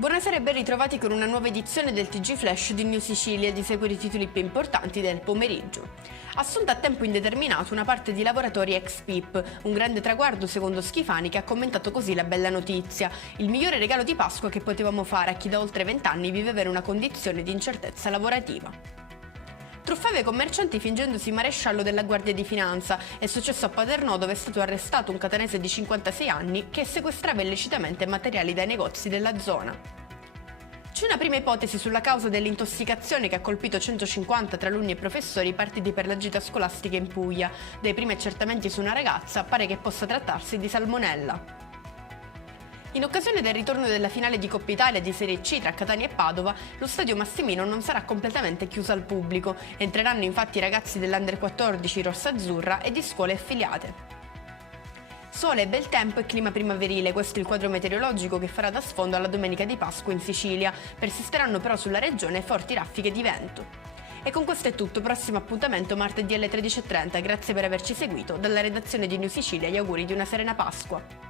Buonasera e ben ritrovati con una nuova edizione del TG Flash di New Sicilia. Di seguire i titoli più importanti del pomeriggio. Assunta a tempo indeterminato una parte di lavoratori ex PIP, un grande traguardo secondo Schifani, che ha commentato così la bella notizia. Il migliore regalo di Pasqua che potevamo fare a chi da oltre 20 anni vive per una condizione di incertezza lavorativa. Truffava i commercianti fingendosi maresciallo della Guardia di Finanza. È successo a Paternò, dove è stato arrestato un catanese di 56 anni che sequestrava illecitamente materiali dai negozi della zona. C'è una prima ipotesi sulla causa dell'intossicazione che ha colpito 150 tra alunni e professori partiti per la gita scolastica in Puglia. Dai primi accertamenti su una ragazza pare che possa trattarsi di salmonella. In occasione del ritorno della finale di Coppa Italia di Serie C tra Catania e Padova, lo stadio Massimino non sarà completamente chiuso al pubblico. Entreranno infatti i ragazzi dell'Under 14 rossa-azzurra e di scuole affiliate. Sole, bel tempo e clima primaverile, questo è il quadro meteorologico che farà da sfondo alla domenica di Pasqua in Sicilia. Persisteranno però sulla regione forti raffiche di vento. E con questo è tutto, prossimo appuntamento martedì alle 13:30. Grazie per averci seguito. Dalla redazione di New Sicilia gli auguri di una serena Pasqua.